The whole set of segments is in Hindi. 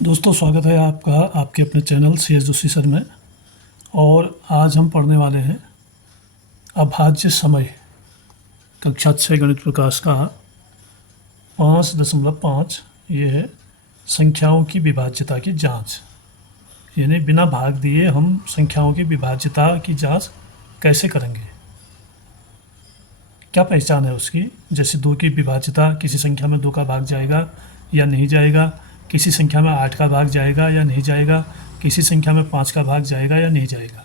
दोस्तों, स्वागत है आपका आपके अपने channel C S Joshi sir में। और आज हम पढ़ने वाले हैं अभाज्य समय, कक्षा 6 गणित प्रकाश का 5.5। ये है संख्याओं की विभाज्यता की जांच। यानी बिना भाग दिए हम संख्याओं की विभाज्यता की जांच कैसे करेंगे, क्या पहचान है उसकी। जैसे 2 की विभाज्यता, किसी संख्या में 2 का भाग जाएगा या नहीं जाएगा, किसी संख्या में 8 का भाग जाएगा या नहीं जाएगा, किसी संख्या में 5 का भाग जाएगा या नहीं जाएगा।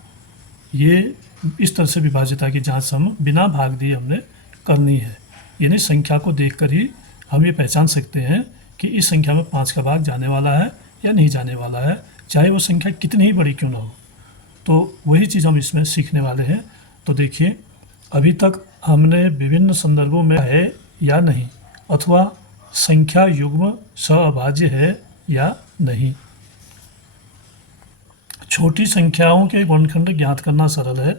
ये इस तरह से विभाज्यता की जांच हम बिना भाग दिए हमने करनी है। यानी संख्या को देखकर ही हम ये पहचान सकते हैं कि इस संख्या में 5 का भाग जाने वाला है या नहीं जाने वाला है, चाहे वो संख्या कितनी ही बड़ी क्यों ना हो। तो वही चीज़ हम इसमें सीखने वाले हैं। तो देखिए, अभी तक हमने विभिन्न संदर्भों में है या नहीं, अथवा संख्या युग्म सहअभाज्य है या नहीं। छोटी संख्याओं के गुणनखंड ज्ञात करना सरल है,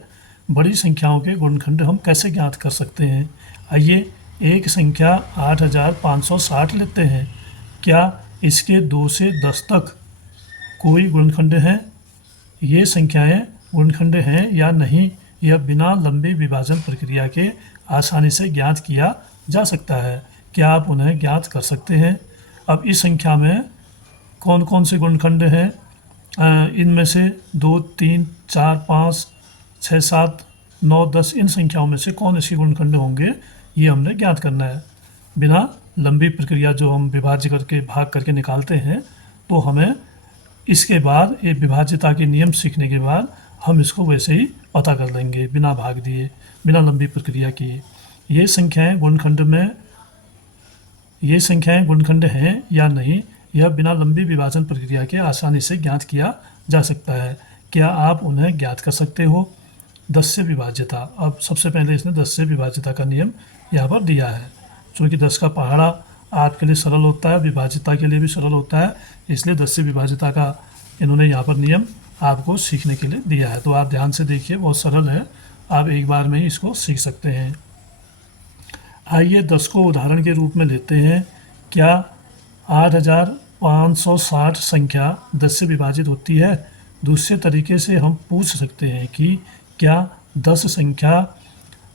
बड़ी संख्याओं के गुणनखंड हम कैसे ज्ञात कर सकते हैं। आइए एक संख्या 8560 लेते हैं। क्या इसके 2 से 10 तक कोई गुणनखंड है? ये संख्याएं गुणनखंड हैं या नहीं, यह बिना लंबी विभाजन प्रक्रिया के आसानी से ज्ञात किया जा सकता है। क्या आप उन्हें ज्ञात कर सकते हैं? अब इस संख्या में कौन कौन से गुणनखंड हैं? इनमें से 2, 3, 4, 5, 6, 7, 9, 10 इन संख्याओं में से कौन इसके गुणनखंड होंगे, ये हमने ज्ञात करना है। बिना लंबी प्रक्रिया जो हम विभाज्य करके भाग करके निकालते हैं, तो हमें इसके बाद ये विभाज्यता के नियम सीखने के बाद हम इसको वैसे ही पता कर लेंगे बिना भाग दिए, बिना लंबी प्रक्रिया किए। ये संख्याएं गुणनखंड हैं या नहीं, यह बिना लंबी विभाजन प्रक्रिया के आसानी से ज्ञात किया जा सकता है। क्या आप उन्हें ज्ञात कर सकते हो? 10 से विभाज्यता। अब सबसे पहले इसने 10 से विभाज्यता का नियम यहाँ पर दिया है। चूँकि 10 का पहाड़ा आपके लिए सरल होता है, विभाज्यता के लिए भी सरल होता है, इसलिए 10 से विभाज्यता का इन्होंने यहाँ पर नियम आपको सीखने के लिए दिया है। तो आप ध्यान से देखिए, बहुत सरल है, आप एक बार में ही इसको सीख सकते हैं। आइए 10 को उदाहरण के रूप में लेते हैं। क्या 8560 संख्या 10 से विभाजित होती है? दूसरे तरीके से हम पूछ सकते हैं कि क्या 10 संख्या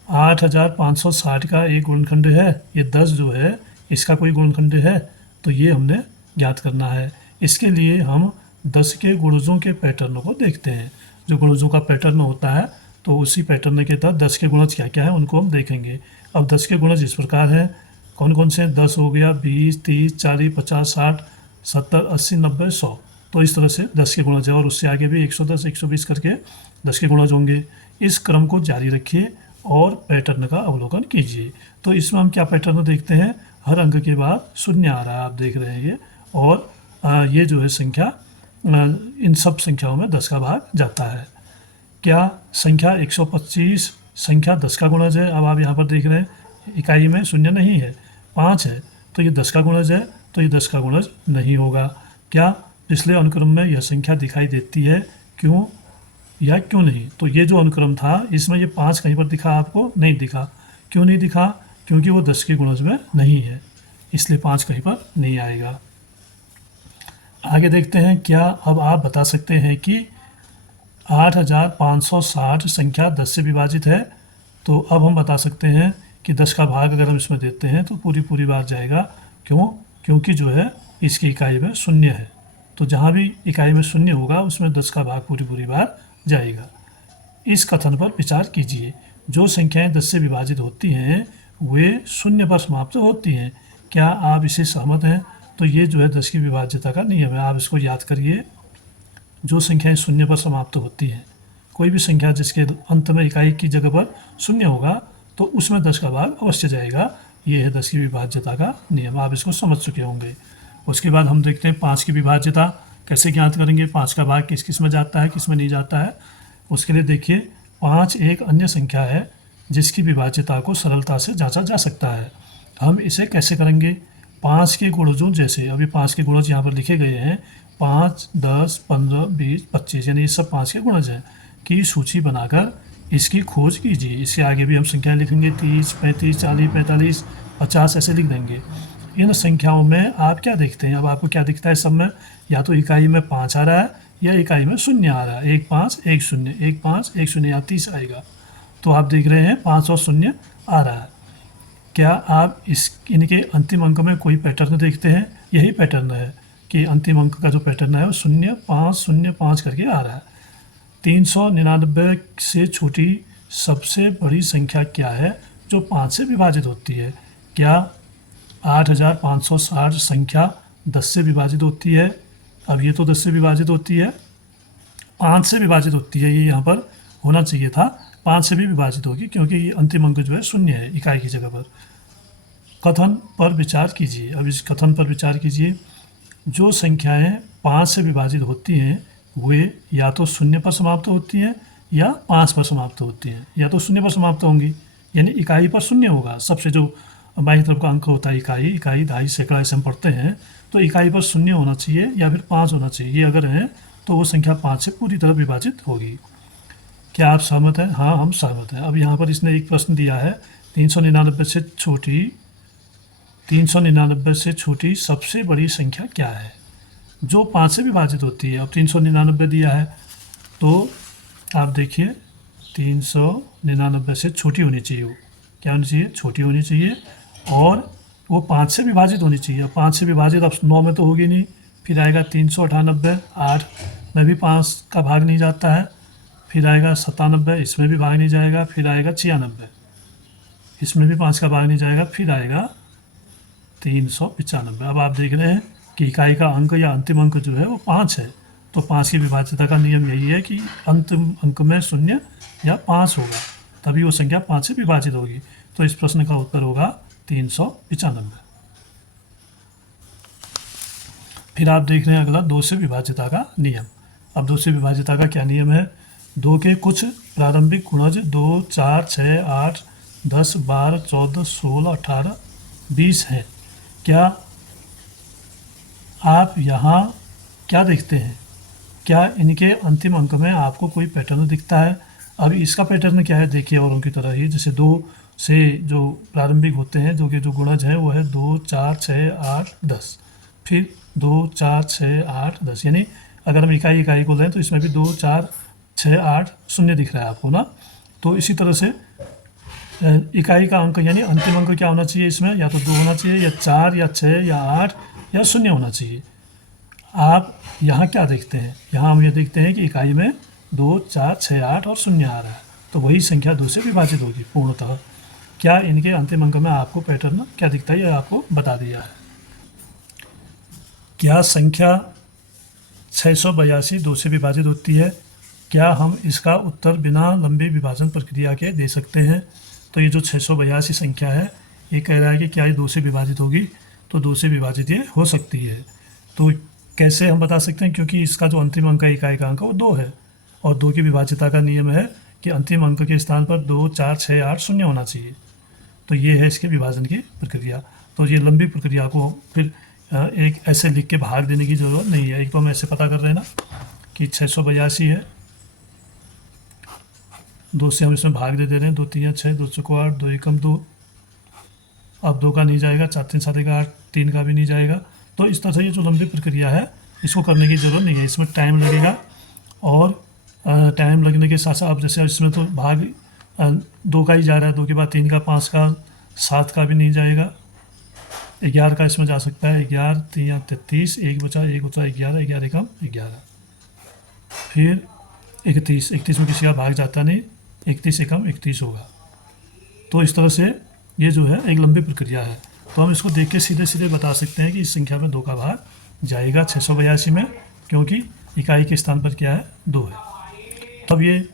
8560 का एक गुणनखंड है? ये 10 जो है इसका कोई गुणनखंड है? तो ये हमने ज्ञात करना है। इसके लिए हम 10 के गुणजों के पैटर्न को देखते हैं। जो गुणजों का पैटर्न होता है, तो उसी पैटर्न के तहत 10 के गुणज क्या क्या है उनको हम देखेंगे। अब 10 के गुणज इस प्रकार हैं। कौन कौन से हैं? 10 हो गया, 20, 30, 40, 50, 60, 70, 80, 90, 100। तो इस तरह से 10 के गुणज है, और उससे आगे भी 110, 120 करके 10 के गुणज होंगे। इस क्रम को जारी रखिए और पैटर्न का अवलोकन कीजिए। तो इसमें हम क्या पैटर्न देखते हैं? हर अंक के बाद शून्य आ रहा है, आप देख रहे हैं ये। और ये जो है संख्या, इन सब संख्याओं में 10 का भाग जाता है। क्या संख्या 125 संख्या 10 का गुणज है? अब आप यहाँ पर देख रहे हैं इकाई में शून्य नहीं है, 5 है, तो ये 10 का गुणज है, तो ये 10 का गुणज नहीं होगा। क्या पिछले अनुक्रम में यह संख्या दिखाई देती है? क्यों या क्यों नहीं? तो ये जो अनुक्रम था इसमें ये 5 कहीं पर दिखा? आपको नहीं दिखा। क्यों नहीं दिखा? क्योंकि वो 10 के गुणज में नहीं है, इसलिए 5 कहीं पर नहीं आएगा। आगे देखते हैं। क्या अब आप बता सकते हैं कि 8560 संख्या 10 से विभाजित है? तो अब हम बता सकते हैं कि 10 का भाग अगर हम इसमें देते हैं तो पूरी बार जाएगा। क्यों? क्योंकि जो है इसकी इकाई में शून्य है, तो जहाँ भी इकाई में शून्य होगा उसमें 10 का भाग पूरी बार जाएगा। इस कथन पर विचार कीजिए, जो संख्याएं 10 से विभाजित होती हैं वे शून्य पर समाप्त होती हैं। क्या आप इससे सहमत हैं? तो ये जो है 10 की विभाज्यता का नियम है, आप इसको याद करिए। जो संख्याएं शून्य पर समाप्त होती हैं, कोई भी संख्या जिसके अंत में इकाई की जगह पर शून्य होगा तो उसमें 10 का भाग अवश्य जाएगा। ये है 10 की विभाज्यता का नियम, आप इसको समझ चुके होंगे। उसके बाद हम देखते हैं 5 की विभाज्यता कैसे ज्ञात करेंगे। 5 का भाग किस किस में जाता है, किस में नहीं जाता है। उसके लिए देखिए, 5 एक अन्य संख्या है जिसकी विभाज्यता को सरलता से जांचा जा सकता है। हम इसे कैसे करेंगे? 5 के गुणजों जैसे, अभी 5 के गुणज यहाँ पर लिखे गए हैं, 5, 10, 15, 20, 25, यानी ये सब 5 के गुणज हैं की सूची बनाकर इसकी खोज कीजिए। इसके आगे भी हम संख्या लिखेंगे, 30, 35, 40, 45, 50 ऐसे लिख देंगे। इन संख्याओं में आप क्या देखते हैं? अब आपको क्या दिखता है सब में? या तो इकाई में 5 आ रहा है या इकाई में 0 आ रहा है। 1 5 1 0 1 5 1 0 यहाँ 30 आएगा। तो आप देख रहे हैं 5 और 0 आ रहा है। क्या आप इनके अंतिम अंक में कोई पैटर्न देखते हैं? यही पैटर्न है कि अंतिम अंक का जो पैटर्न है वो 0 5 0 5 करके आ रहा है। 399 से छोटी सबसे बड़ी संख्या क्या है जो 5 से विभाजित होती है? क्या 8560 संख्या 10 से विभाजित होती है? अब ये तो 10 से विभाजित होती है, 5 से विभाजित होती है। ये यहाँ पर होना चाहिए था, 5 से भी विभाजित होगी क्योंकि ये अंतिम अंक जो है 0 है इकाई की जगह पर। कथन पर विचार कीजिए। अब इस कथन पर विचार कीजिए। जो संख्याएं 5 से विभाजित होती हैं वे या तो 0 पर समाप्त होती हैं या 5 पर समाप्त होती हैं, या तो 0 पर समाप्त होंगी यानी इकाई पर 0 होगा। सबसे जो बाईं तरफ का अंक होता है इकाई दहाई सैकड़ा ऐसे हम पढ़ते हैं, तो इकाई पर 0 होना चाहिए या फिर 5 होना चाहिए। ये अगर है तो वो संख्या 5 से पूरी तरह विभाजित होगी। क्या आप सहमत हैं? हाँ, हम सहमत हैं। अब यहाँ पर इसने एक प्रश्न दिया है, 399 से छोटी सबसे बड़ी संख्या क्या है जो 5 से विभाजित होती है? अब 399 दिया है तो आप देखिए 399 से छोटी होनी चाहिए। वो क्या होनी चाहिए? छोटी होनी चाहिए और वो 5 से विभाजित होनी चाहिए। 5 से विभाजित अब 9 में तो होगी नहीं, फिर आएगा 398, 8 में भी 5 का भाग नहीं जाता है, फिर आएगा 97, इसमें भी भाग नहीं जाएगा, फिर आएगा 96, इसमें भी 5 का भाग नहीं जाएगा, फिर आएगा 395। अब आप देख रहे हैं कि इकाई का अंक या अंतिम अंक जो है वो 5 है, तो 5 की विभाज्यता का नियम यही है कि अंतिम अंक में 0 या 5 होगा, तभी वो संख्या 5 से विभाजित होगी। तो इस प्रश्न का उत्तर होगा 395। फिर आप देख रहे हैं अगला 2 से विभाज्यता का नियम। अब 2 से विभाज्यता का क्या नियम है? 2 के कुछ प्रारंभिक गुणज 2 4 6 8 10 12 14 16 18 20 हैं। क्या आप यहाँ क्या देखते हैं? क्या इनके अंतिम अंक में आपको कोई पैटर्न दिखता है? अब इसका पैटर्न क्या है देखिए, औरों की तरह ही। जैसे 2 से जो प्रारंभिक होते हैं, जो कि जो गुणज है वो है 2 4 6 8 10, फिर 2 4 6 8 10, यानी अगर हम इकाई को लें तो इसमें भी 2 4 6 8 0 दिख रहा है आपको ना। तो इसी तरह से इकाई का अंक यानी अंतिम अंक क्या होना चाहिए इसमें? या तो 2 होना चाहिए या 4 या 6 या 8 या 0 होना चाहिए। आप यहाँ क्या देखते हैं? यहाँ हम ये देखते हैं कि इकाई में 2 4 6 8 और 0 आ रहा है, तो वही संख्या 2 से विभाजित होगी पूर्णतः। क्या इनके अंतिम अंक में आपको पैटर्न क्या दिखता है? ये आपको बता दिया है। क्या संख्या 682 2 से विभाजित होती है? क्या हम इसका उत्तर बिना लंबी विभाजन प्रक्रिया के दे सकते हैं? तो ये जो 682 संख्या है, ये कह रहा है कि क्या ये 2 से विभाजित होगी? तो 2 से विभाजित ये हो सकती है। तो कैसे हम बता सकते हैं? क्योंकि इसका जो अंतिम अंक है इकाई का अंक वो 2 है, और 2 की विभाज्यता का नियम है कि अंतिम अंक के स्थान पर 2 4 6 8 0 होना चाहिए। तो ये है इसके विभाजन की प्रक्रिया। तो ये लंबी प्रक्रिया को फिर एक ऐसे लिख के भाग देने की ज़रूरत नहीं है। एक तो हम ऐसे पता कर रहे हैं ना कि 682 है, 2 से हम इसमें भाग दे रहे हैं, 2 3 6 2 चौको 8 2 एकम 2। अब 2 का नहीं जाएगा, 4 3 7 8 3 का भी नहीं जाएगा। तो इस तरह से ये जो लंबी प्रक्रिया है इसको करने की ज़रूरत नहीं है। इसमें टाइम लगेगा, और टाइम लगने के साथ साथ अब जैसे इसमें तो भाग 2 का ही जा रहा है, 2 के बाद 3 का 5 का 7 का भी नहीं जाएगा, 11 का इसमें जा सकता है, 11 3 33, 1 बचा 11 11 एकम 11, फिर 31 में किसी का भाग जाता नहीं, 31 एकम 31 होगा। तो इस तरह से ये जो है एक लंबी प्रक्रिया है। तो हम इसको देख के सीधे सीधे बता सकते हैं कि इस संख्या में 2 का भाग जाएगा 682 में, क्योंकि इकाई के स्थान पर क्या है 2 है। तब ये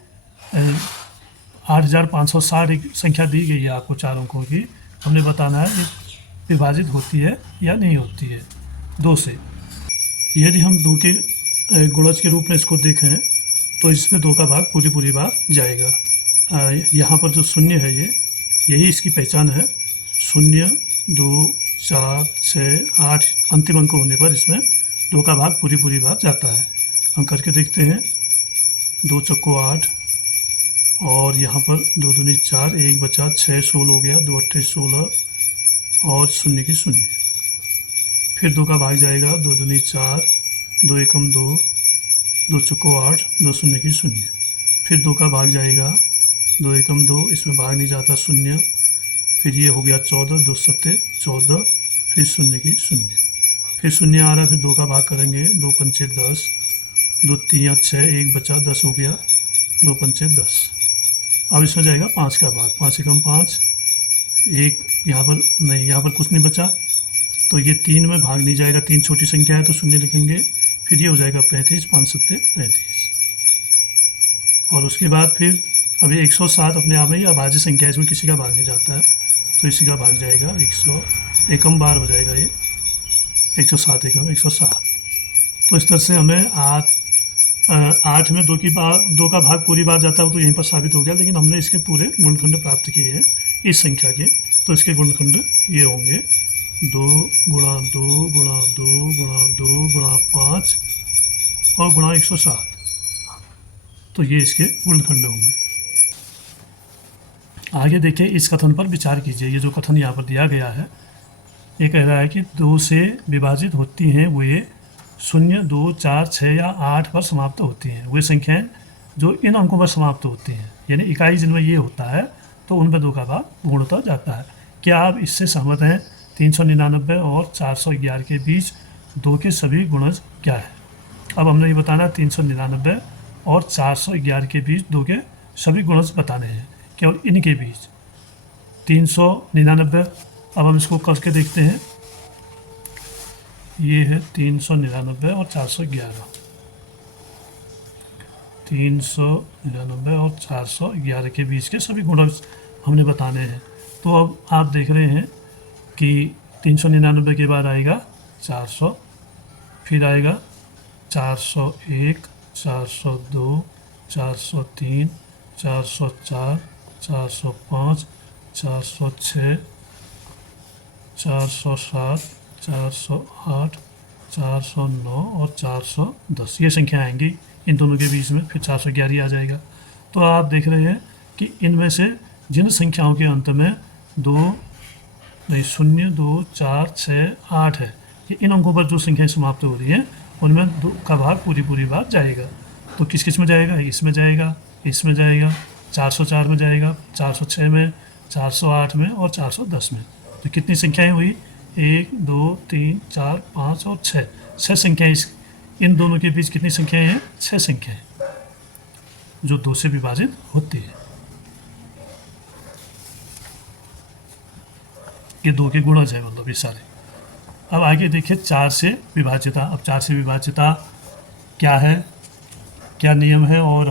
8560 एक संख्या दी गई है आपको 4 अंकों की, हमने बताना है विभाजित होती है या नहीं होती है 2 से। यदि हम 2 के गुणज के रूप में इसको देखें तो इसमें 2 का भाग पूरी बार जाएगा। यहाँ पर जो 0 है यही इसकी पहचान है। 0 2 4 6 8 अंतिम अंक होने पर इसमें 2 का भाग पूरी बार जाता है। हम करके देखते हैं, 2 चौको 8, और यहाँ पर 2 दूनी 4, 1 बचा 6 16 हो गया, 2 8 16 और 0 की 0। फिर 2 का भाग जाएगा, 2 दूनी 4, 2 एकम 2, 2 चौको 8, 2 शून्य की शून्य। फिर 2 का भाग जाएगा, 2 एकम 2, इसमें भाग नहीं जाता शून्य। फिर ये हो गया 14, 2 सत्ते 14, फिर शून्य की शून्य। फिर शून्य आ रहा है, फिर 2 का भाग करेंगे, 2 पंचे 10, 2 तीन 6, 1 बचा 10 हो गया, 2 पंचे 10। अब इसमें जाएगा 5 का भाग, 5 एकम 5, 1 यहाँ पर नहीं, यहाँ पर कुछ नहीं बचा, तो ये 3 में भाग नहीं जाएगा, 3 छोटी संख्या है तो शून्य लिखेंगे। फिर ये हो जाएगा 35, 5 सत्ते 35। और उसके बाद फिर अभी 107 अपने आप में ही अभाज्य संख्या है, इसमें किसी का भाग नहीं जाता है, तो इसी का भाग जाएगा 100, एकम बार हो जाएगा ये 107 एकम 107। तो इस तरह से हमें 8 में 2 का भाग पूरी बार जाता है, तो यहीं पर साबित हो गया। लेकिन हमने इसके पूरे गुणनखंड प्राप्त किए हैं इस संख्या के, तो इसके गुणनखंड ये होंगे 2 गुणा 2 गुणा 2 गुणा 2 गुणा 5 और गुणा 107। तो ये इसके गुणनखंड होंगे। आगे देखिए, इस कथन पर विचार कीजिए। ये जो कथन यहाँ पर दिया गया है, ये कह रहा है कि 2 से विभाजित होती हैं वे 0, 2, 4, 6 या 8 पर समाप्त होती हैं। वे संख्याएं जो इन अंकों पर समाप्त होती हैं, यानी इकाई जिनमें ये होता है, तो उनमें 2 का भाग पूर्णतः जाता है। क्या आप इससे सहमत हैं? 399 और 411 के बीच 2 के सभी गुणज क्या है? अब हमने ये बताना है 399 और 411 के बीच 2 के सभी गुणज बताने हैं, केवल इनके बीच। 399, अब हम इसको करके देखते हैं। ये है 399 और 411, 399 और 411 के बीच के सभी गुणज हमने बताने हैं। तो अब आप देख रहे हैं कि 399 के बाद आएगा 400, फिर आएगा 401, 402, 403, 404, 405, 406, 407, 408, 409 और 410, ये संख्या आएंगी इन दोनों के बीच में। फिर 411 आ जाएगा। तो आप देख रहे हैं कि इनमें से जिन संख्याओं के अंत में 0, 2, 4, 6, 8 है, ये इन अंकों पर जो संख्याएं समाप्त हो रही हैं, उनमें 2 का भाग पूरी बार जाएगा। तो किस किस में जाएगा? इसमें जाएगा, इसमें जाएगा, 404 में जाएगा, 406 में, 408 में और 410 में। तो कितनी संख्याएं हुई? 1, 2, 3, 4, 5 और 6 संख्याएं। इन दोनों के बीच कितनी संख्याएं हैं? 6 संख्याएं जो 2 से विभाजित होती है। ये 2 के गुणज है, मतलब ये सारे। अब आगे देखिए 4 से विभाज्यता। अब 4 से विभाज्यता क्या है, क्या नियम है, और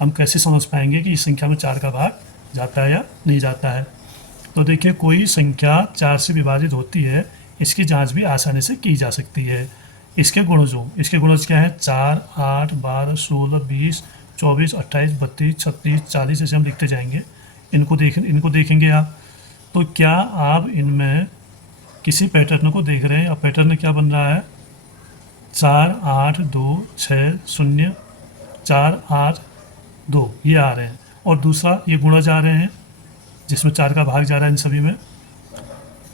हम कैसे समझ पाएंगे कि इस संख्या में 4 का भाग जाता है या नहीं जाता है। तो देखिए, कोई संख्या 4 से विभाजित होती है, इसकी जांच भी आसानी से की जा सकती है। इसके गुणज क्या है? 4, 8, 12, 16, 20, 24, 28, 32, 36, 40, ऐसे हम लिखते जाएंगे। इनको देखेंगे आप, तो क्या आप इनमें किसी पैटर्न को देख रहे हैं? अब पैटर्न क्या बन रहा है? 4, 8, 2, 6, 0, 4, 8, 2 ये आ रहे हैं, और दूसरा ये गुणज आ रहे हैं जिसमें 4 का भाग जा रहा है इन सभी में,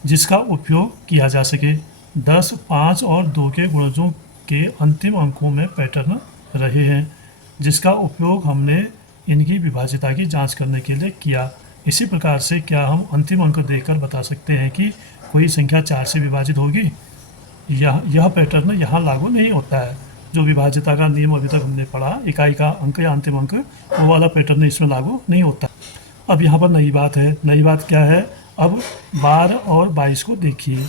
जिसका उपयोग किया जा सके। 10, 5 और 2 के गुणजों के अंतिम अंकों में पैटर्न रहे हैं, जिसका उपयोग हमने इनकी विभाज्यता की जांच करने के लिए किया। इसी प्रकार से क्या हम अंतिम अंक देखकर बता सकते हैं कि कोई संख्या 4 से विभाजित होगी? यह पैटर्न यहाँ लागू नहीं होता है। जो विभाज्यता का नियम अभी तक हमने पढ़ा, इकाई का अंक या अंतिम अंक, वो वाला पैटर्न इसमें लागू नहीं होता। अब यहाँ पर नई बात है। नई बात क्या है? अब 12 और 22 को देखिए,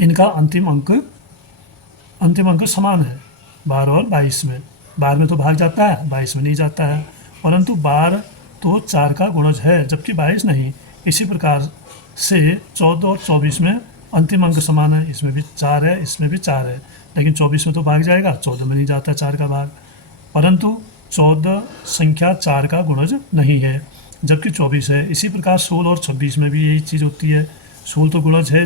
इनका अंतिम अंक समान है 12 और 22 में। 12 में तो भाग जाता है, 22 में नहीं जाता है, परंतु 12 तो 4 का गुणज है, जबकि 22 नहीं। इसी प्रकार से 14 और 24 में अंतिम अंक समान है, इसमें भी 4 है, इसमें भी 4 है, लेकिन 24 में तो भाग जाएगा, 14 में नहीं जाता 4 का भाग। परंतु 14 संख्या 4 का गुणज नहीं है, जबकि 24 है। इसी प्रकार 16 और 26 में भी यही चीज़ होती है। 16 तो गुणज है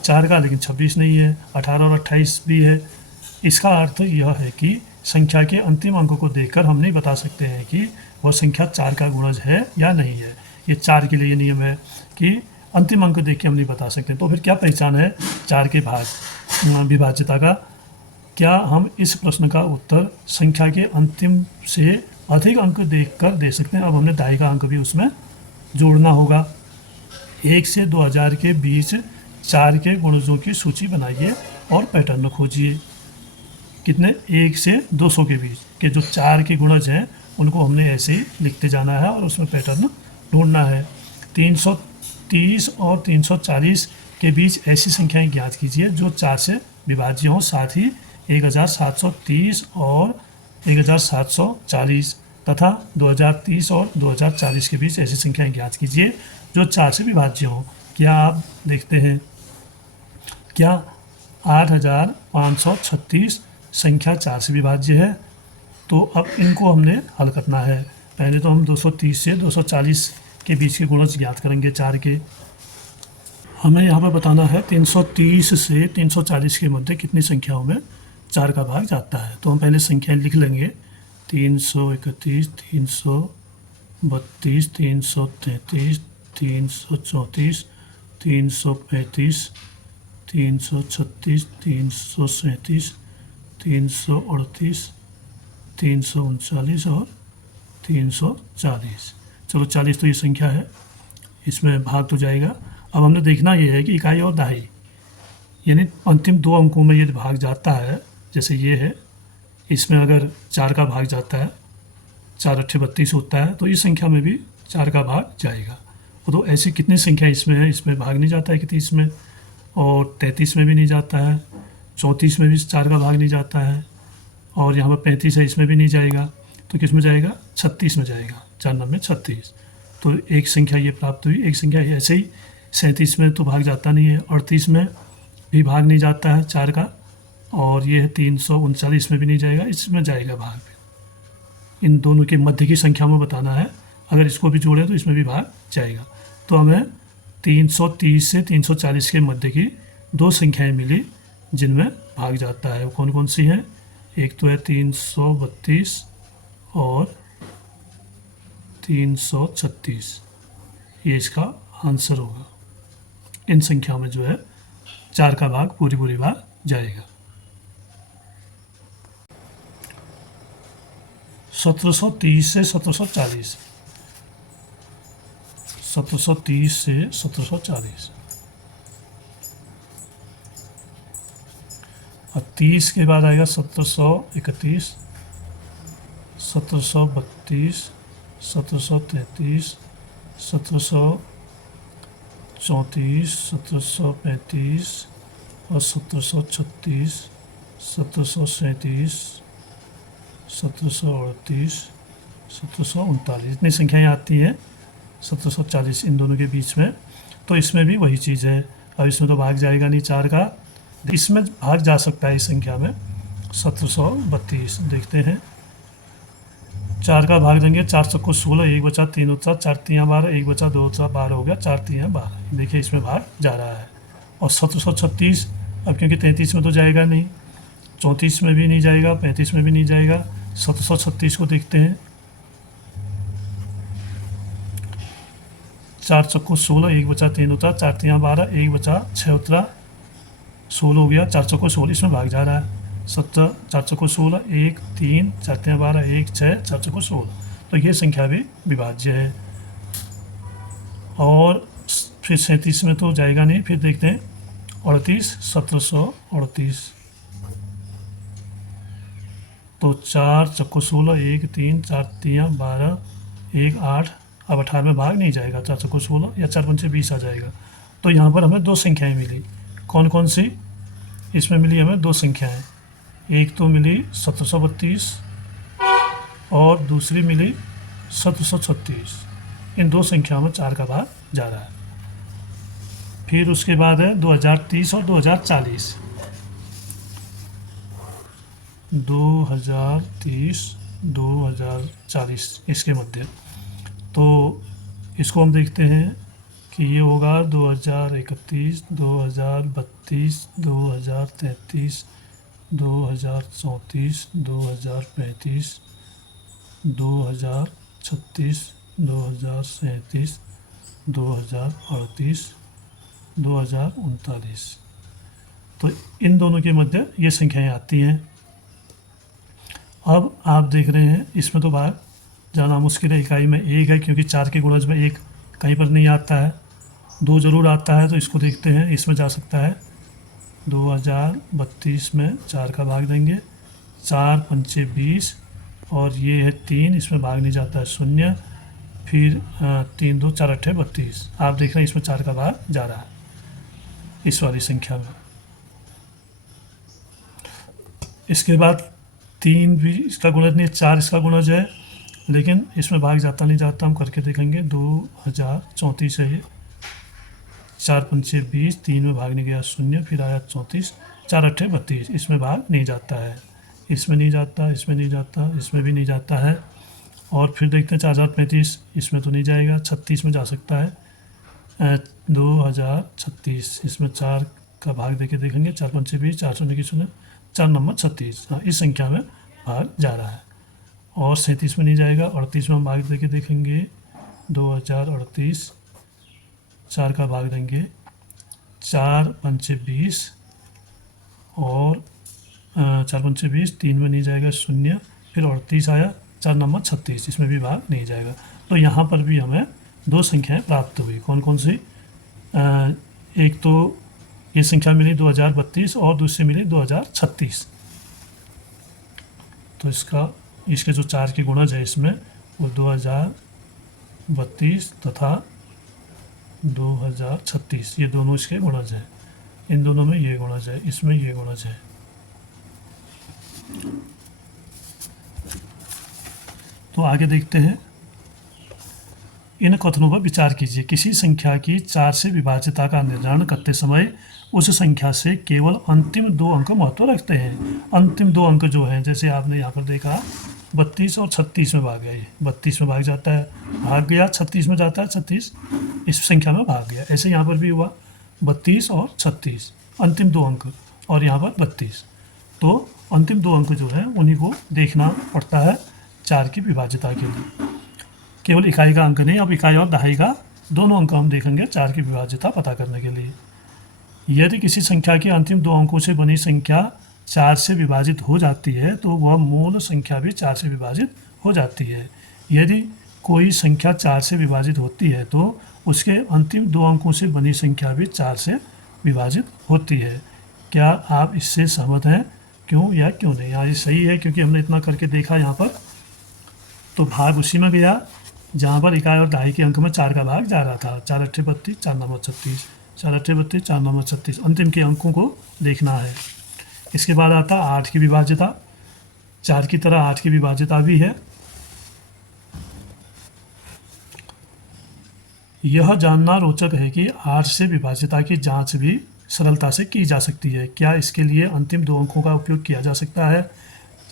4 का, लेकिन 26 नहीं है। 18 और 28 भी है। इसका अर्थ यह है कि संख्या के अंतिम अंक को देखकर हम नहीं बता सकते हैं कि वह संख्या 4 का गुणज है या नहीं है। ये 4 के लिए नियम है कि अंतिम अंक देख के हम नहीं बता सकते। तो फिर क्या पहचान है 4 के भाग विभाज्यता का? क्या हम इस प्रश्न का उत्तर संख्या के अंतिम से अधिक अंक देखकर दे सकते हैं? अब हमने दाई का अंक भी उसमें जोड़ना होगा। 1 से 2000 के बीच 4 के गुणजों की सूची बनाइए और पैटर्न खोजिए। कितने? 1 से 200 के बीच के जो 4 के गुणज हैं उनको हमने ऐसे ही लिखते जाना है और उसमें पैटर्न ढूंढना है। 330 और 340 के बीच ऐसी संख्याएं ज्ञात कीजिए जो 4 से विभाज्य हों। साथ ही 1730 और 1740 तथा 2030 और 2040 के बीच ऐसी संख्याएं ज्ञात कीजिए जो 4 से विभाज्य हों। क्या आप देखते हैं? क्या 8536 संख्या 4 से विभाज्य है? तो अब इनको हमने हल करना है। पहले तो हम 230 से 240 के बीच के गुणज ज्ञात करेंगे 4 के। हमें यहाँ पर बताना है 330 से 340 के मध्य कितनी संख्याओं में 4 का भाग जाता है। तो हम पहले संख्याएं लिख लेंगे। 331, 332, 333, 334, 335, 336, 337, 338, 339 और 340। चलो 40 तो ये संख्या है, इसमें भाग तो जाएगा। अब हमने देखना ये है कि इकाई और दहाई यानी अंतिम 2 अंकों में यदि भाग जाता है, जैसे ये है, इसमें अगर 4 का भाग जाता है, 4 अट्ठे 32 होता है, तो इस संख्या में भी 4 का भाग जाएगा। तो ऐसी कितनी संख्या इसमें है? इसमें भाग नहीं जाता है कि 30 में, और 33 में भी नहीं जाता है, 34 में भी 4 का भाग नहीं जाता है, और यहाँ पर 35 है, इसमें भी नहीं जाएगा। तो किस में जाएगा? 36 में जाएगा। 4 9 में 36। तो एक संख्या ये प्राप्त हुई। एक संख्या ऐसे ही 37 में तो भाग जाता नहीं है, 38 में भी भाग नहीं जाता है 4 का, और ये है 339 में भी नहीं जाएगा, इसमें जाएगा भाग। इन दोनों के मध्य की संख्या में बताना है। अगर इसको भी जोड़े तो इसमें भी भाग जाएगा। तो हमें 330 से 340 के मध्य की 2 संख्याएं मिली जिनमें भाग जाता है। वो कौन कौन सी हैं? एक तो है 332 और 336। ये इसका आंसर होगा। इन संख्याओं में जो है 4 का भाग पूरी बार जाएगा। 1730 से 1740, 1730 से 1740 और 30 के बाद आएगा 1731, 1732, 1733, 1734, 1735 और 1736, 1737, 1738, 1739। इतनी संख्याएँ आती हैं 1740 इन दोनों के बीच में। तो इसमें भी वही चीज़ है। अब इसमें तो भाग जाएगा नहीं 4 का, इसमें भाग जा सकता है इस संख्या में 1732। देखते हैं 4 का भाग देंगे। 4 चक्को 16, 1 बचा 3 होता, 4 तियाँ 12, 1 बचा 2 होता, 12 हो गया, 4 तियाँ 12। देखिए इसमें भाग जा रहा है। और 1736 अब क्योंकि 33 में तो जाएगा नहीं, 34 में भी नहीं जाएगा, 35 में भी नहीं जाएगा। 1736 को देखते हैं। 4 चक्को 16, 1 बचा 3 होता, 4 तियाँ 12, 1 बचा 6 होता, 16 हो गया, 4 चक्को 16 इसमें भाग जा रहा है। 4 चक्को 16, 1 3, 4 तियाँ 12, 1 6, 4 चक्को 16। तो ये संख्या भी विभाज्य है। और फिर 37 में तो जाएगा नहीं। फिर देखते हैं 38, 1738। तो 4 चक्को 16, 1 3, 4 तियाँ 12, 1 8। अब 18 में भाग नहीं जाएगा, 4 चक्को 16 या 4 पंचे 20 आ जाएगा। तो यहाँ पर हमें 2 संख्याएं मिली। कौन कौन सी? इसमें मिली हमें 2 संख्याएं। एक तो मिली 1732 और दूसरी मिली 1736। इन 2 संख्याओं में 4 का भाग जा रहा है। फिर उसके बाद है 2030 और 2040। 2030, 2040 इसके मध्य। तो इसको हम देखते हैं कि ये होगा 2031, 2032, 2033, 2034, 2035, 2036, 2037, 2038, 2039। तो इन दोनों के मध्य ये संख्याएं आती हैं। अब आप देख रहे हैं इसमें तो भाग जाना मुश्किल है, इकाई में 1 है क्योंकि 4 के गुणज में 1 कहीं पर नहीं आता है, 2 ज़रूर आता है, तो इसको देखते हैं, इसमें जा सकता है। 2032 में 4 का भाग देंगे, 4 पंचे 20 और ये है 3, इसमें भाग नहीं जाता है 0, फिर 3 2 4 8 32। आप देख रहे हैं इसमें 4 का भाग जा रहा है इस वाली संख्या में। इसके बाद 3 भी इसका गुणज नहीं है, 4 इसका गुणज है, लेकिन इसमें भाग जाता नहीं जाता, हम करके देखेंगे। 2034 है ये, 4 पंचे 20, 3 में भाग नहीं गया 0, फिर आया 34, 4 8 32, इसमें भाग नहीं जाता है, इसमें नहीं जाता, इसमें नहीं जाता, इसमें भी नहीं जाता है। और फिर देखते हैं 4035, इसमें तो नहीं जाएगा, 36 में जा सकता है। 2036, इसमें 4 का भाग देके देखेंगे, 4 पंचे 20, 4 शून्य की 0, 4 नंबर 36, हाँ इस संख्या में भाग जा रहा है। और 37 में नहीं जाएगा, 38 में हम भाग देके देखेंगे, 2038, 4 का भाग देंगे, 4 पंचे 20 और 4 पंचे 20, 3 में नहीं जाएगा 0, फिर 38 आया, 4 नंबर 36, इसमें भी भाग नहीं जाएगा। तो यहाँ पर भी हमें 2 संख्याएं प्राप्त हुई। कौन कौन सी? एक तो ये संख्या मिली 2032 और दूसरी मिली 2036। तो इसके जो 4 के गुणज है इसमें वो 2032 तथा 2036, ये दोनों इसके गुणज हैं। इन दोनों में ये गुणज है, इसमें ये गुणज है। तो आगे देखते हैं। इन कथनों पर विचार कीजिए। किसी संख्या की 4 से विभाज्यता का निर्धारण करते समय उस संख्या से केवल अंतिम 2 अंक महत्व रखते हैं। अंतिम 2 अंक जो हैं, जैसे आपने यहाँ पर देखा 32 और 36 में भाग गया, ये 32 में भाग जाता है, भाग गया, 36 में जाता है, 36 इस संख्या में भाग गया। ऐसे यहाँ पर भी हुआ 32 और 36 अंतिम 2 अंक, और यहाँ पर 32। तो अंतिम 2 अंक जो है उन्हीं को देखना पड़ता है 4 की विभाज्यता के लिए। केवल इकाई का अंक नहीं, अब इकाई और दहाई का दोनों अंक हम देखेंगे 4 की विभाज्यता पता करने के लिए। यदि किसी संख्या के अंतिम 2 अंकों से बनी संख्या 4 से विभाजित हो जाती है तो वह मूल संख्या भी 4 से विभाजित हो जाती है। यदि कोई संख्या 4 से विभाजित होती है तो उसके अंतिम 2 अंकों से बनी संख्या भी 4 से विभाजित होती है। क्या आप इससे सहमत हैं? क्यों या क्यों नहीं? यहाँ ये सही है क्योंकि हमने इतना करके देखा यहाँ पर, तो भाग उसी में गया जहाँ पर इकाई और दहाई के अंक में 4 का भाग जा रहा था। 4 8 32, 4 9 36, 4 8 32, 4 9 36, अंतिम के अंकों को देखना है। इसके बाद आता 8 की विभाज्यता। 4 की तरह 8 की विभाज्यता भी है। यह जानना रोचक है कि 8 से विभाज्यता की जांच भी सरलता से की जा सकती है। क्या इसके लिए अंतिम 2 अंकों का उपयोग किया जा सकता है?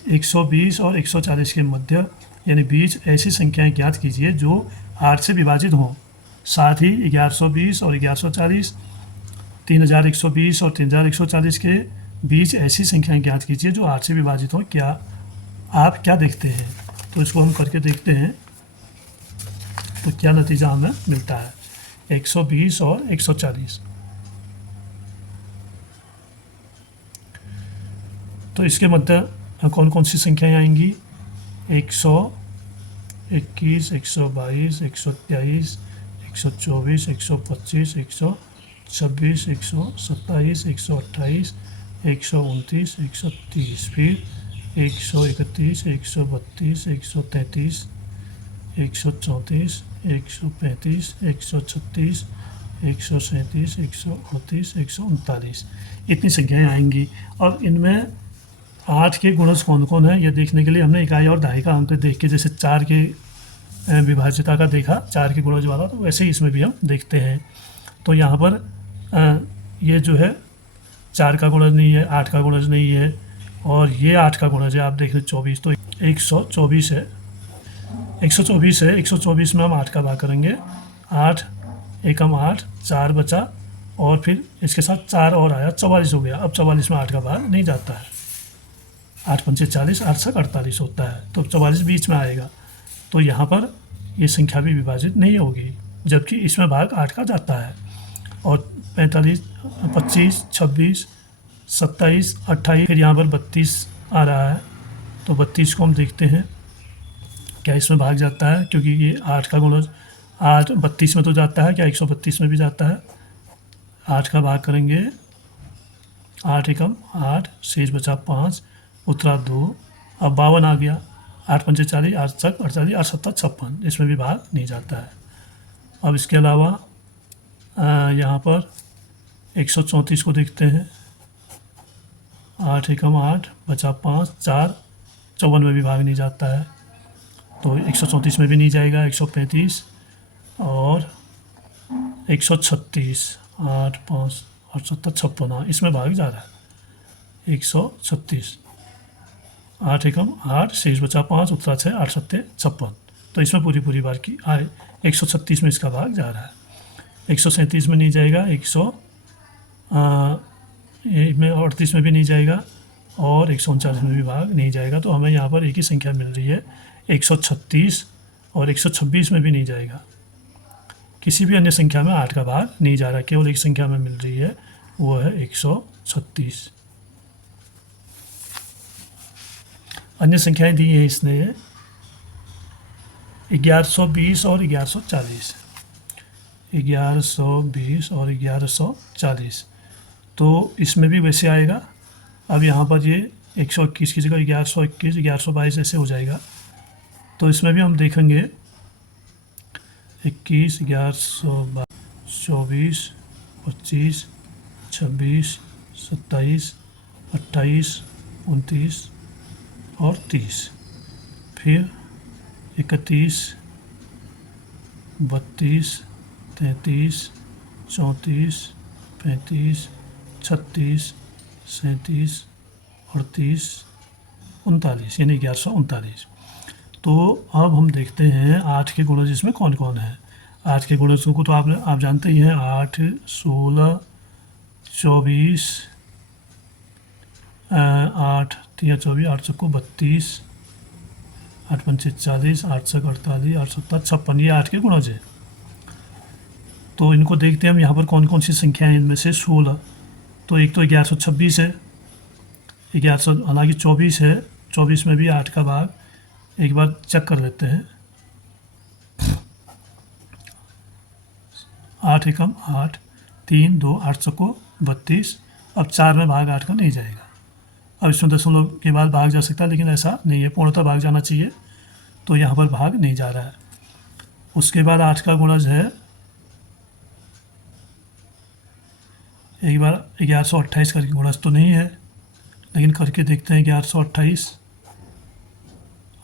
120 और 140 के मध्य यानी बीच ऐसी संख्याएं ज्ञात कीजिए जो 8 से विभाजित हों। साथ ही 1120 और 1140, 3120 और 3140 के बीच ऐसी संख्याएं ज्ञात कीजिए जो 8 से विभाजित हों। क्या आप क्या देखते हैं? तो इसको हम करके देखते हैं तो क्या नतीजा हमें मिलता है। 120 और 140, तो इसके मध्य कौन कौन सी संख्याएं आएंगी? 121, 122, 123, 124, 125, 126, 127, 128, 129, 130, फिर 131, 132, 133, 134, 135, 136, 137, 138, 139, इतनी संख्याएं आएंगी। और इनमें 8 के गुणज कौन कौन है ये देखने के लिए हमने इकाई और दहाई का अंक देख के, जैसे 4 के विभाज्यता का देखा 4 के गुणज वाला, तो वैसे ही इसमें भी हम देखते हैं। तो यहाँ पर ये जो है 4 का गुणज नहीं है, 8 का गुणज नहीं है, और ये 8 का गुणज है। आप देख रहे 24, तो 124 है, 124 है। 124 में हम 8 का भाग करेंगे, 8 एकम 8, 4 बचा, और फिर इसके साथ 4 और आया, 44 हो गया। अब 44 में 8 का भाग नहीं जाता है, 8 पंचे 40, 8 से 48 होता है, तो 44 बीच में आएगा। तो यहाँ पर ये संख्या भी विभाजित नहीं होगी, जबकि इसमें भाग 8 का जाता है। और 45, 25, 26, 27, 28, फिर यहाँ पर 32 आ रहा है। तो 32 को हम देखते हैं क्या इसमें भाग जाता है, क्योंकि ये 8 का गुणज 8 32 में तो जाता है, क्या 132 में भी जाता है। 8 का भाग करेंगे, 8 एकम 8, शेष बचा 5, उत्तरा 2, अब 52 आ गया। 8 पंचे 40, 8 छक 48, 8 सत्ता 56, इसमें भी भाग नहीं जाता है। अब इसके अलावा यहाँ पर 134 को देखते हैं। 8 एकम 8, बचा 5, 4 54 में भी भाग नहीं जाता है। तो 134 में भी नहीं जाएगा। 135 और 136, 8 5 8 7 56, हाँ इसमें भाग जा रहा है। 136, 8 एकम 8, शेष बचा 5, उत्तरा 6, 8 सत्ते 56, तो इसमें पूरी बार की आए। 136 में इसका भाग जा रहा है। 137 में नहीं जाएगा। 38 में भी नहीं जाएगा और 139 में भी भाग नहीं जाएगा। तो हमें यहाँ पर एक ही संख्या मिल रही है 136, और 126 में भी नहीं जाएगा। किसी भी अन्य संख्या में 8 का भाग नहीं जा रहा, केवल एक संख्या में मिल रही है, वो है 136। अन्य संख्याएं दी हैं इसने 1120 और 1140, 1120 और 1140, तो इसमें भी वैसे आएगा। अब यहाँ पर ये 121 की जगह 1121, 1122 ऐसे हो जाएगा। तो इसमें भी हम देखेंगे 21, 1122, 24, 25, 26, 27, 28, 29 और 30, फिर 31, 32, 33, 34, 35, 36, 37, 38, 39, यानी 1139। तो अब हम देखते हैं 8 के गुणज इसमें कौन कौन है। 8 के गुणजों को तो आप जानते ही हैं। 8, 16, 24, 8 3 24, 8 चौको 32, 8 पंचे 40, 8 छक 48, 8 सत्ता 56, ये 8 के गुणज है। तो इनको देखते हैं हम यहाँ पर कौन कौन सी संख्याएं हैं। इनमें से 16, तो एक तो 1126 है, 1100, हालांकि 24 है, 24 में भी 8 का भाग एक बार चेक कर लेते हैं। 8 एकम 8, 3 2, 8 चौको 32, अब 4 में भाग 8 का नहीं जाएगा। अब इसमें दशमलव के बाद भाग जा सकता है, लेकिन ऐसा नहीं है, पूर्णतः भाग जाना चाहिए, तो यहाँ पर भाग नहीं जा रहा है। उसके बाद 8 का गुणज है, एक बार 1128 करके गुणज तो नहीं है, लेकिन करके देखते हैं। 1128,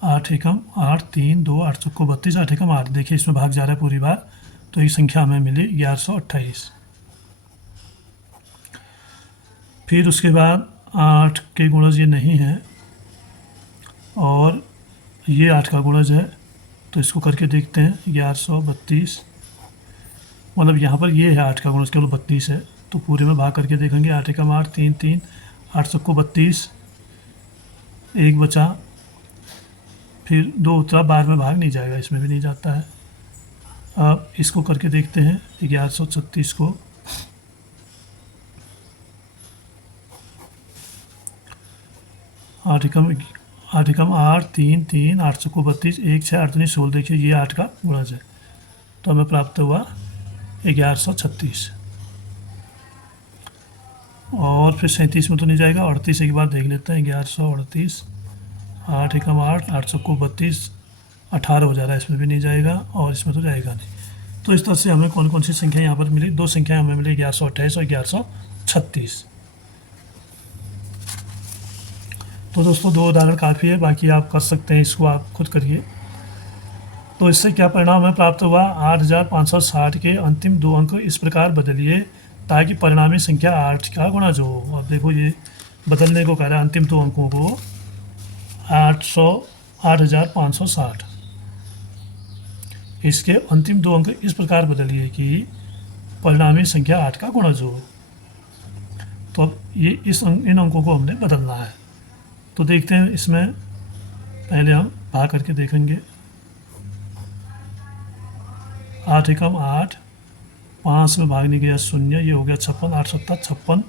8 एकम 8, 3 2, 8 चौको 32, 8 एकम 8, देखिए इसमें भाग जा रहा है पूरी बार, तो ये संख्या हमें मिली 1128। फिर उसके बाद 8 के गुणज ये नहीं है, और ये 8 का गुणज है, तो इसको करके देखते हैं। 1132, मतलब यहाँ पर ये है 8 का गुणज केवल 32 है, तो पूरे में भाग करके देखेंगे। 8 एकम 8, 3 3, 8 चौको 32, एक बचा, फिर 2 उत्तरा, 12 में भाग नहीं जाएगा, इसमें भी नहीं जाता है। अब इसको करके देखते हैं 1136 को। 8 एकम 8, 3 3, 8 चौको 32, 1 6 8 16, देखिए ये 8 का गुणज है, तो हमें प्राप्त हुआ 1136। और फिर 37 में तो नहीं जाएगा। 38 एक बार देख लेते हैं। 1138, 8 एकम 8, 8 चौको 32, 18 हो जा रहा है, इसमें भी नहीं जाएगा, और इसमें तो जाएगा नहीं। तो इस तरह से हमें कौन कौन सी संख्या यहाँ पर मिली, 2 संख्याएं हमें मिली, 1128 और 1136। तो दोस्तों 2 उदाहरण काफ़ी है, बाकी आप कर सकते हैं, इसको आप खुद करिए। तो इससे क्या परिणाम हमें प्राप्त हुआ, 8560 के अंतिम 2 अंक इस प्रकार बदलिए ताकि परिणामी संख्या 8 का गुणज हो। अब देखो ये बदलने को कह रहा है, अंतिम 2 अंकों को 8560, इसके अंतिम 2 अंक इस प्रकार बदलिए कि परिणामी संख्या 8 का गुणज हो। तो अब ये इन अंकों को हमने बदलना है। तो देखते हैं, इसमें पहले हम भाग करके देखेंगे। 8 एकम 8, 5 में भागने गया 0, ये हो गया 56, 8 सत्ता 56,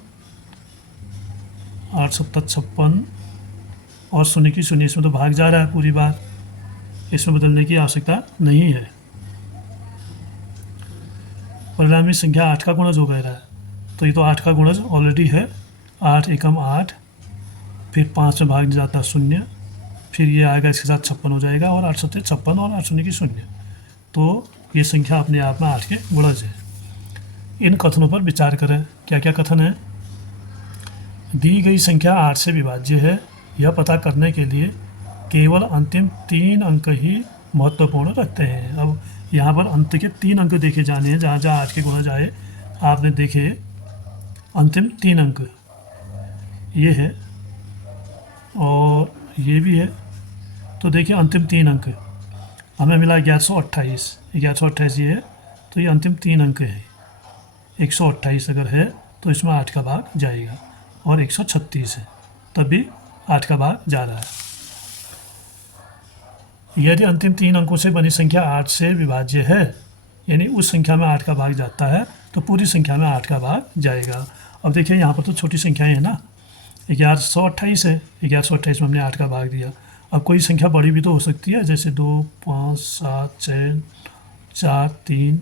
8 सत्ता 56 और 0 की 0, इसमें तो भाग जा रहा है पूरी बार, इसमें बदलने की आवश्यकता नहीं है। परिणामी संख्या 8 का गुणज हो गया है, तो ये तो 8 का गुणज ऑलरेडी है, 8 एकम 8, फिर 5 में भाग जाता है 0, फिर ये आएगा इसके साथ 56 हो जाएगा, और 8 सत्ते 56 और 8 शून्य की 0, तो ये संख्या अपने आप में 8 के गुणज है। इन कथनों पर विचार करें। क्या क्या कथन है? दी गई संख्या 8 से विभाज्य है, यह पता करने के लिए केवल अंतिम 3 अंक ही महत्वपूर्ण रखते हैं। अब यहाँ पर अंत के 3 अंक देखे जाने हैं, जहाँ जहाँ 8 के गुणज आए आपने देखे, अंतिम 3 अंक ये है और ये भी है। तो देखिए अंतिम 3 अंक हमें मिला 1128, 1128 ये है, तो ये अंतिम 3 अंक है। 128 अगर है तो इसमें 8 का भाग जाएगा, और 136 है तब भी 8 का भाग जा रहा है। यदि अंतिम 3 अंकों से बनी संख्या 8 से विभाज्य है, यानी उस संख्या में 8 का भाग जाता है, तो पूरी संख्या में 8 का भाग जाएगा। अब देखिए यहाँ पर तो छोटी संख्याएं हैं ना, 1128 है, 1128 में हमने 8 का भाग दिया। अब कोई संख्या बड़ी भी तो हो सकती है, जैसे 2, 5, 7, 6, 4, 3,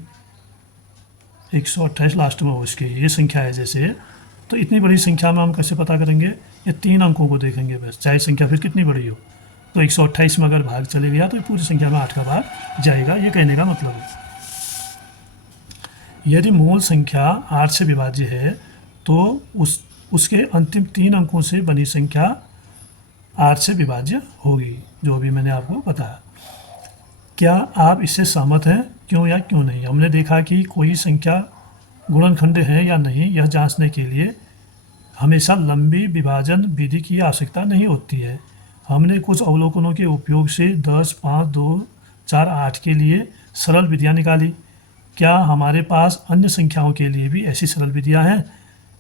128 लास्ट में हो इसके, ये संख्या है जैसे। तो इतनी बड़ी संख्या में हम कैसे पता करेंगे? ये 3 अंकों को देखेंगे बस, चाहे संख्या फिर कितनी बड़ी हो। तो 128 में अगर भाग चले गया तो पूरी संख्या में 8 का भाग जाएगा, ये कहने का मतलब है। यदि मूल संख्या 8 से विभाज्य है तो उसके अंतिम 3 अंकों से बनी संख्या 8 से विभाज्य होगी, जो भी मैंने आपको बताया। क्या आप इससे सहमत हैं? क्यों या क्यों नहीं? हमने देखा कि कोई संख्या गुणनखंड है या नहीं, यह जांचने के लिए हमेशा लंबी विभाजन विधि की आवश्यकता नहीं होती है। हमने कुछ अवलोकनों के उपयोग से 10, 5, 2, 4, 8 के लिए सरल विधियाँ निकाली। क्या हमारे पास अन्य संख्याओं के लिए भी ऐसी सरल विधियाँ हैं?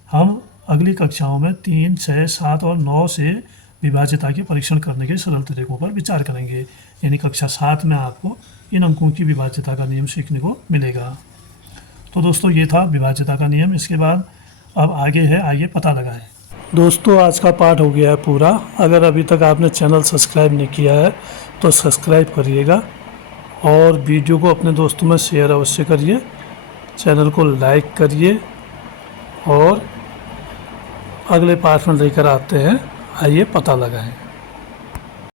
हम अगली कक्षाओं में 3, 6, 7 और 9 से विभाज्यता के परीक्षण करने के सरल तरीकों पर विचार करेंगे। यानी कक्षा 7 में आपको इन अंकों की विभाज्यता का नियम सीखने को मिलेगा। तो दोस्तों ये था विभाज्यता का नियम। इसके बाद अब आगे है, आइए पता लगाएं। दोस्तों आज का पाठ हो गया है पूरा। अगर अभी तक आपने चैनल सब्सक्राइब नहीं किया है तो सब्सक्राइब करिएगा, और वीडियो को अपने दोस्तों में शेयर अवश्य करिए, चैनल को लाइक करिए, और अगले पाठ में लेकर आते हैं, आइए पता लगाएं।